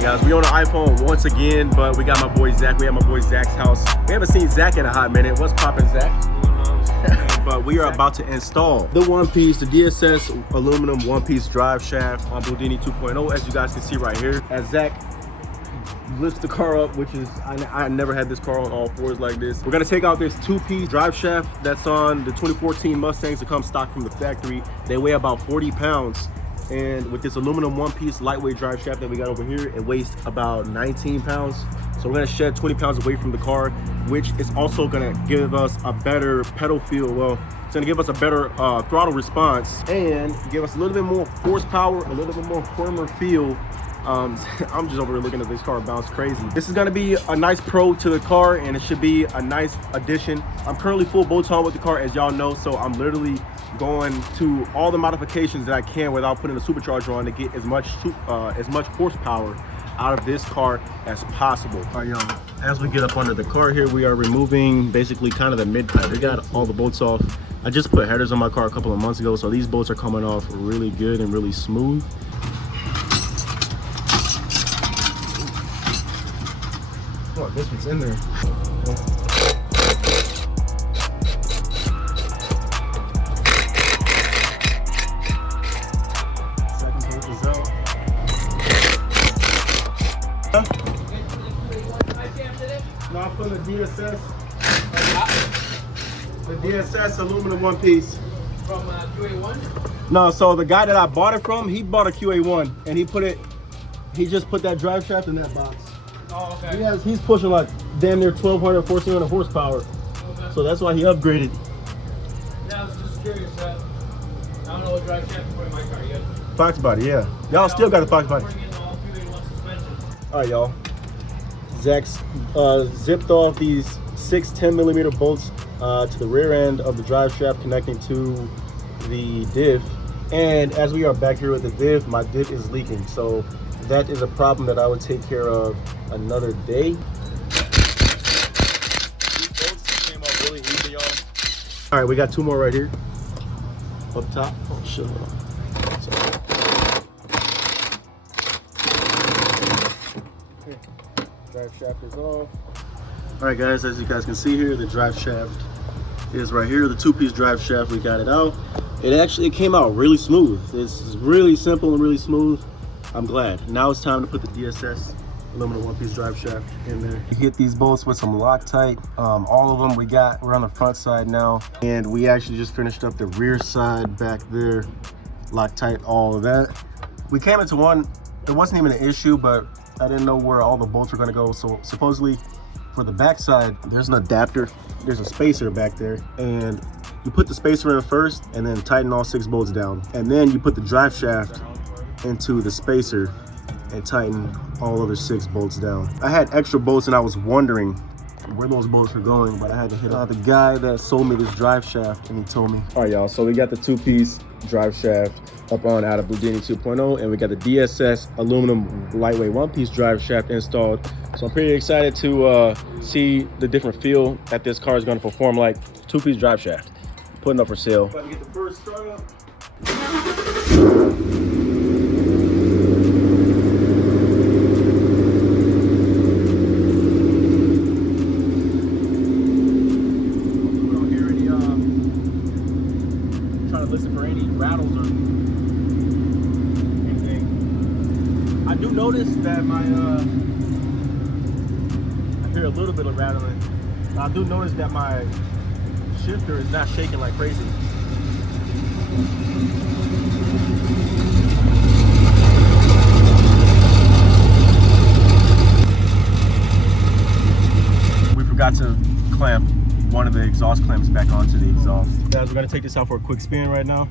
Alright guys, we on the iPhone once again, but we got my boy Zach. We at my boy Zach's house. We haven't seen Zach in a hot minute. What's poppin', Zach? But we are about to install the one piece, the DSS aluminum one piece drive shaft on Bludini 2.0, as you guys can see right here. As Zach lifts the car up, which is, I never had this car on all fours like this. We're gonna take out this two-piece drive shaft that's on the 2014 Mustangs that come stock from the factory. They weigh about 40 pounds. And with this aluminum one-piece lightweight drive shaft that we got over here, it weighs about 19 pounds. So we're gonna shed 20 pounds away from the car, which is also gonna give us a better pedal feel. Well, it's gonna give us a better throttle response and give us a little bit more horsepower, a little bit more firmer feel. I'm just over here looking at this car bounce crazy. This is gonna be a nice pro to the car, and it should be a nice addition. I'm currently full bolt-on with the car, as y'all know, so I'm literally going to all the modifications that I can without putting the supercharger on to get as much horsepower out of this car as possible. All right, y'all, as we get up under the car here, we are removing basically kind of the mid-pipe. We got all the bolts off. I just put headers on my car a couple of months ago, so these bolts are coming off really good and really smooth. Oh, this one's in there. Second bolt is out. No, I'm putting the DSS. The DSS aluminum one piece. From QA1? No, so the guy that I bought it from, he bought a QA1 and he just put that drive shaft in that box. Oh, okay. He's pushing like damn near 1,200, 1,400 horsepower. Okay. So that's why he upgraded. Yeah, I was just curious. I don't know what drive shaft you put in my car yet. Fox body, yeah. Y'all still got the Fox body. All right, y'all. Zach's zipped off these 6 10mm bolts to the rear end of the drive shaft connecting to the diff. And as we are back here with the diff, my diff is leaking. So that is a problem that I would take care of another day. These bolts came off really easy, y'all. All right, we got 2 more right here. Up top. Oh, shit. Okay. Drive shaft is off. All right, guys, as you guys can see here, the drive shaft is right here. The 2-piece drive shaft, we got it out. It came out really smooth. It's really simple and really smooth. I'm glad. Now it's time to put the DSS aluminum one-piece drive shaft in there. You hit these bolts with some Loctite. All of them we're on the front side now. And we actually just finished up the rear side back there. Loctite, all of that. We came into one, it wasn't even an issue, but I didn't know where all the bolts were gonna go. So supposedly for the back side, there's an adapter. There's a spacer back there. And you put the spacer in first and then tighten all 6 bolts down. And then you put the drive shaft into the spacer and tighten all other 6 bolts down. I had extra bolts and I was wondering where those bolts were going, but I had to hit the guy that sold me this drive shaft and he told me. All right, y'all, so we got the 2-piece drive shaft up on out of Bludini 2.0, and we got the DSS aluminum lightweight 1-piece drive shaft installed. So I'm pretty excited to see the different feel that this car is going to perform like. 2-piece drive shaft, putting up for sale. About to get the first start up. Listen for any rattles or anything. I do notice that my I hear a little bit of rattling. I do notice that my shifter is not shaking like crazy. We forgot to clamp one of the exhaust clamps back onto the exhaust. Guys, we're gonna take this out for a quick spin right now.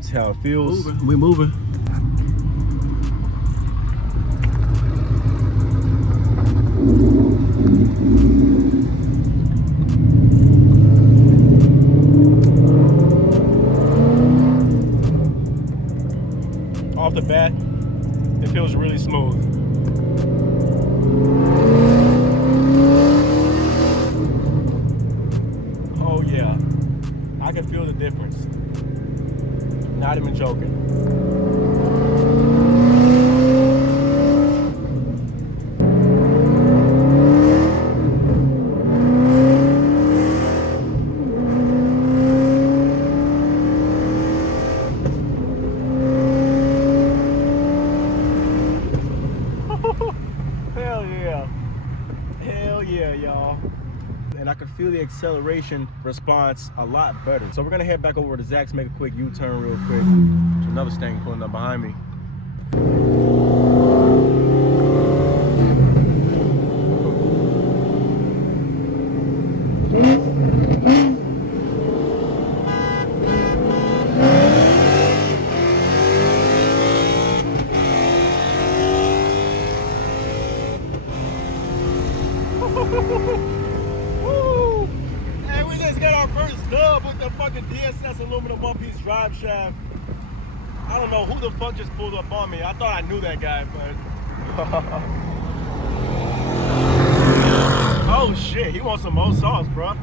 See how it feels. We're moving. Off the bat, it feels really smooth. Oh yeah, I can feel the difference. Not even joking. feel the acceleration response a lot better. So we're gonna head back over to Zach's, make a quick U-turn real quick. There's another Mustang pulling up behind me. Woo! Hey, we just got our first dub with the fucking DSS aluminum one-piece drive shaft. I don't know who the fuck just pulled up on me. I thought I knew that guy, but oh shit, he wants some more sauce, bro.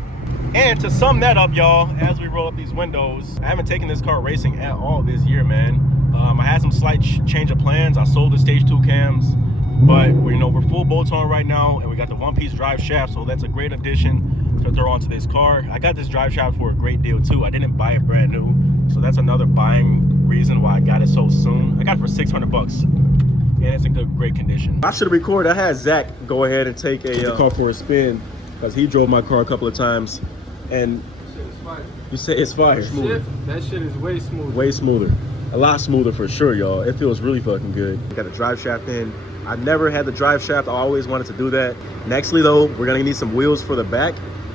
And to sum that up, y'all, as we roll up these windows, I haven't taken this car racing at all this year, man. I had some slight change of plans. I sold the stage 2 cams. But we're full bolts on right now, and we got the one-piece drive shaft, so that's a great addition to throw onto this car. I got this drive shaft for a great deal too. I didn't buy it brand new, so that's another buying reason why I got it so soon. I got it for 600 bucks, and it's in great condition. I should have recorded. I had Zach go ahead and take a car for a spin because he drove my car a couple of times, and Shit is fire. you say it's fire. That shit is way smoother. Way smoother. A lot smoother for sure, y'all. It feels really fucking good. Got the drive shaft in. I've never had the drive shaft. I always wanted to do that. Nextly though, we're gonna need some wheels for the back,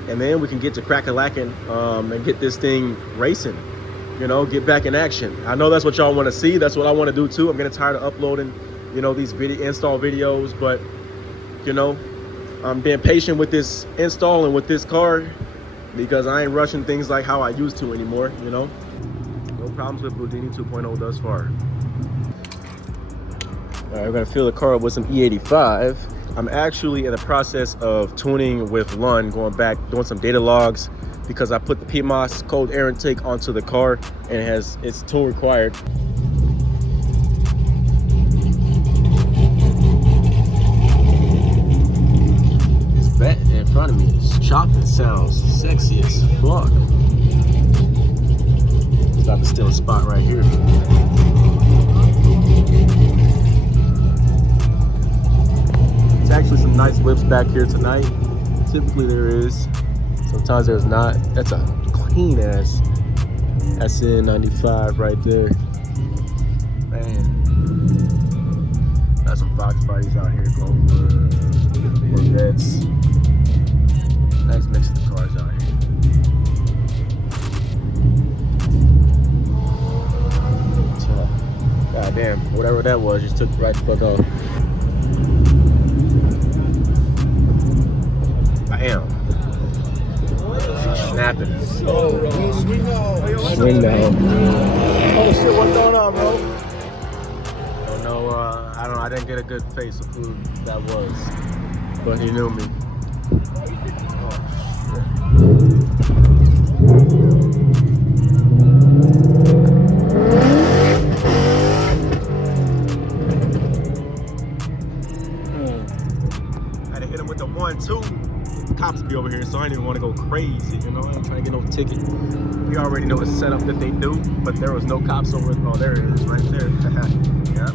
and then we can get to crack-a-lacking and get this thing racing. You know, get back in action. I know that's what y'all want to see. That's what I want to do too. I'm getting tired of uploading, these install videos, but I'm being patient with this install and with this car because I ain't rushing things like how I used to anymore. No problems with Bludini 2.0 thus far. All right, we're gonna fill the car up with some E85. I'm actually in the process of tuning with Lund, going back, doing some data logs because I put the PMOS cold air intake onto the car and it's tool required. This vet in front of me is chopping, sounds sexy as fuck. It's about to steal a spot right here. Actually some nice whips back here tonight. Typically there is, sometimes there's not. That's a clean ass SN95 right there. Man, got some Fox bodies out here, Corvettes. Nice mix of the cars out here. God damn, whatever that was just took right the fuck off. Damn. Snapping. Swing down. Oh shit, what's going on, bro? Don't know, I didn't get a good face of who that was. But he knew me. I had to hit him with the 1-2. Cops be over here, so I didn't even want to go crazy, I ain't trying to get no ticket. We already know the setup that they do, but there was no cops over. Oh, there it is, right there. Yeah.